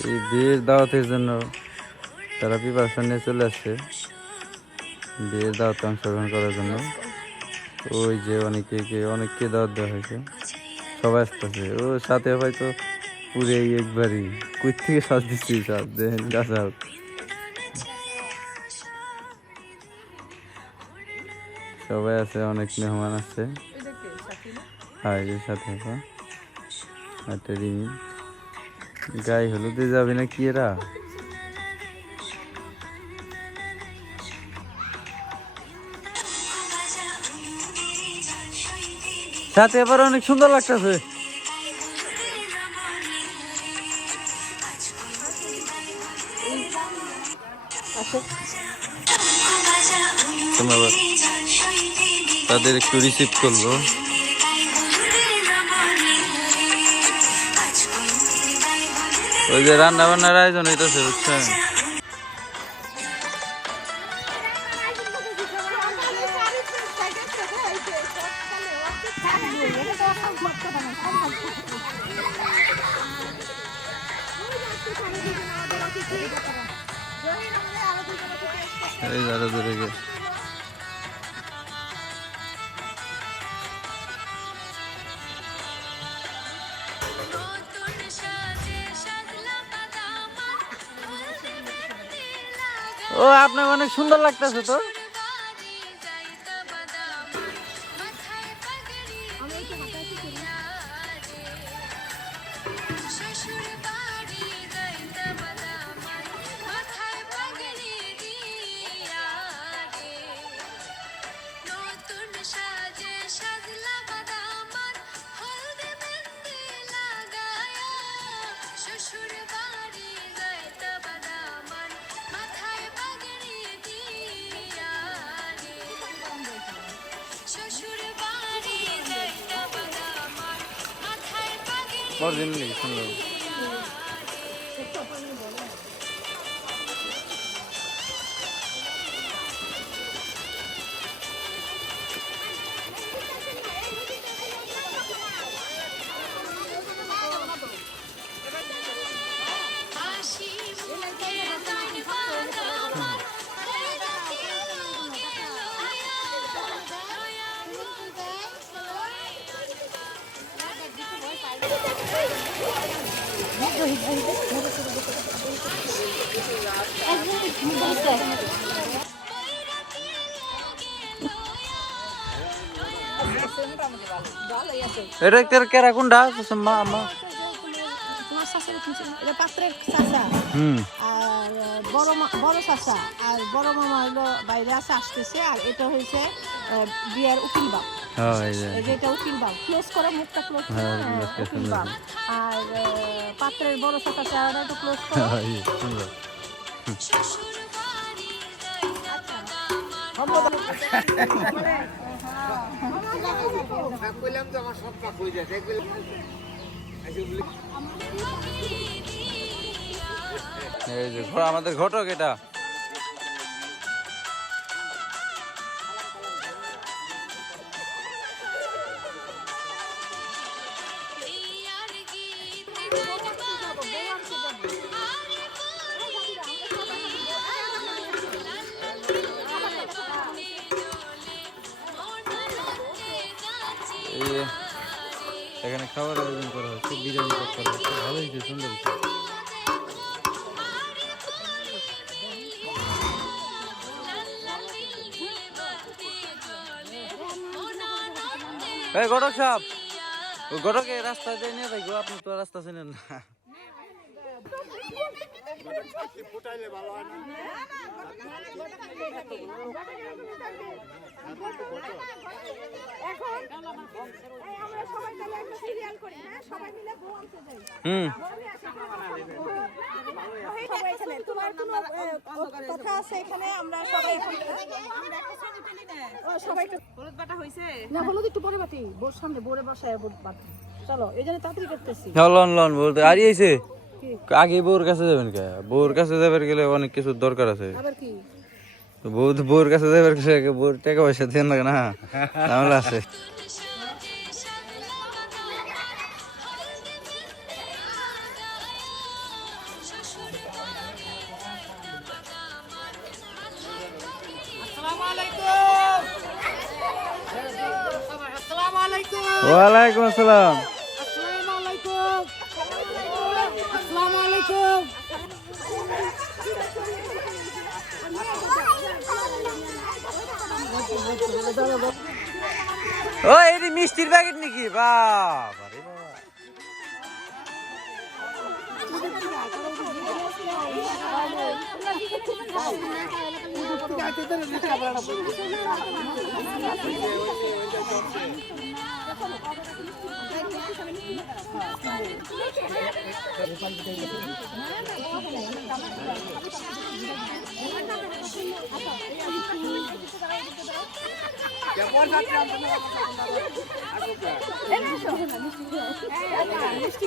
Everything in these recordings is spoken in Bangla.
এই বিয়ের দাওয়াতের জন্য তারা প্রিপারেশন নিয়ে চলে আসছে। বিয়ের দাওয়াতে অংশগ্রহণ করার জন্য। ওই যে অনেকে কে অনেককে দাওয়াত দেওয়া হয়েছে। সবাই আসতেছে। ও সাথে হয়তো পুরে একবারই। কই থেকে সাজ দিচ্ছি সাজ দেখেন গাছা সবাই আছে অনেক মেহমান আছে। হ্যাঁ সাথে একটা গায়ে হলুদে যাবে না কি এরা? সাথে এবার অনেক সুন্দর লাগতেছে। তাদের একটু রিসিভ করব। ওই যে রান্না বান্নার আয়োজন হইতেছে বুঝছেন? এই যারা ধরে গে ও আপনাকে অনেক সুন্দর লাগতেছে তো। পাগড়ি বড় দিন নাকি এটা কেরা কোনটা? মা। শাশুড়ি এটা পাত্রের চাচা। আর বড় বড় চাচা। আর বড় মামা হলো বাইরে আছে আসতেছে। আর এটা হয়েছে বিয়ার উকিল বাপ। হ্যাঁ এই যে। এই যে এটা উকিল বাপ। ক্লোজ করে মুখটা ক্লোজ করে হ্যাঁ, হ্যাঁ, উকিল বাপ। আর পাত্রের বড় চাচা চেহারাটা একটু ক্লোজ করে। হ্যাঁ, এই যে আমাদের ঘটক এটা। খাবার আয়োজন করা হয়েছে বিরিয়ানি করা হয়েছে ভালো হয়েছে সুন্দর হয়েছে এই ঘটক সাহেব ঘটকে রাস্তা দিয়ে নিয়ে গো আপনি তো রাস্তা চেনেন না। এখানে আমরা সবাই ও, সবাই হলুদ না হলুদ বোর চলো এই জন্য তাড়াতাড়ি করতেছি লন লন বলতে হারিয়েছে আগে বউর কাছে যাবেন কে? বউর কাছে যাবার গেলে অনেক কিছুর দরকার আছে। বউ বউর কাছে যাবার কাছে বউর টাকা পয়সা দেন লাগে না। ঝামেলা আছে। ওয়ালাইকুম আসসালাম। ও এটি মিষ্টির প্যাকেট নাকি? বাবা। রে বাবা মিষ্টি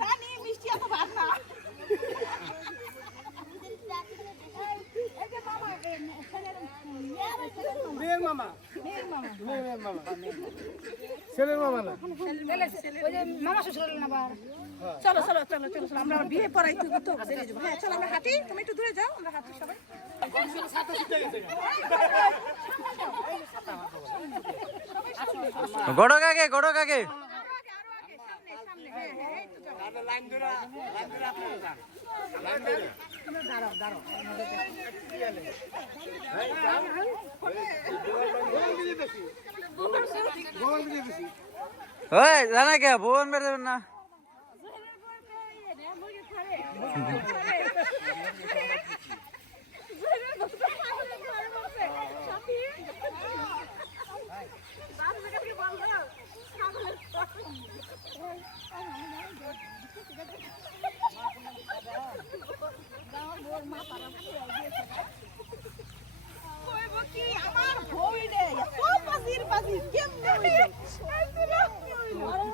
জানি মিষ্টি এত ভাত না মেয়ের মামা মেয়ের মামা ছেলের মামা না চলো চলো চলো চলো চলো আমরা বিয়ে পড়াই তুই তো হ্যাঁ চলো আমরা হাঁটি। তুমি একটু দূরে যাও আমরা হাঁটি সবাই। আগে গোবর দিয়ে দিছি। ওই জানা কে দেবেন না? আমার ভয় বাজির কেমনে তোর সাথে সাথে শ্বশুর বাড়ি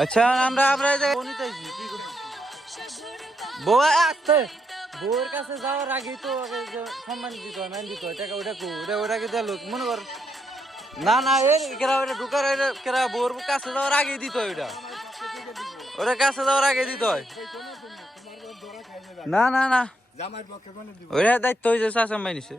আচ্ছা আমরা আমরা করছি বউ আসতে বউয়ের কাছে যাওয়ার আগেই তো সম্মান দিতে হয় মান দিতে। হয় টাকা ওটা কো? ওটা ওটাকে লোক মনে কর না না, এর কেরা ওটা ঢুকার এটা কেরা বউর কাছে যাওয়ার আগেই দিতে হয় ওটা ওটা কাছে যাওয়ার আগে দিতে। হয় না না না। ওইটা দায়িত্ব হয়েছে চাষা মাইনিছে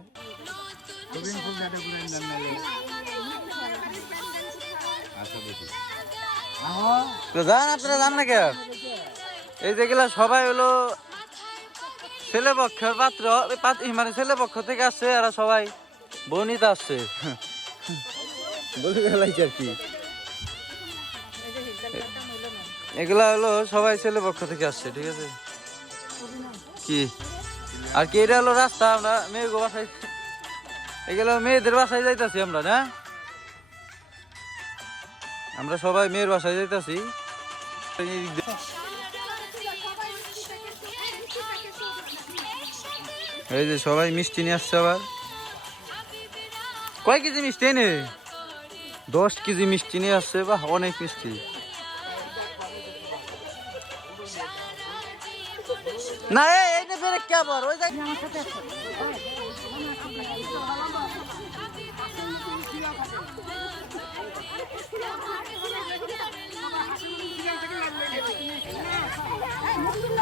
আপনারা না কে এই যেগুলা সবাই হলো ছেলে পক্ষের পাত্র মানে ছেলে পক্ষ থেকে আসছে এরা সবাই বনিতে আসছে। বলে গেলাইছে আর কি। এগুলা হলো সবাই ছেলে পক্ষ থেকে আসছে ঠিক আছে? কি? আর কি এটা হলো রাস্তা আমরা মেয়ে বাসায় এগুলো মেয়েদের বাসায় যাইতাছি আমরা না? আমরা সবাই মেয়ের বাসায় যাইতাছি। এই যে সবাই মিষ্টি নিয়ে আসছে আবার। কয় কেজি মিষ্টি এনে? দশ কেজি মিষ্টি নিয়ে আসছে বা অনেক মিষ্টি। না, এই কে আবার? ওই জায়গায়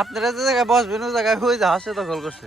আপনারা যে জায়গায় বসবেন ওই জায়গায় হয়ে যা হাসে দখল করছে।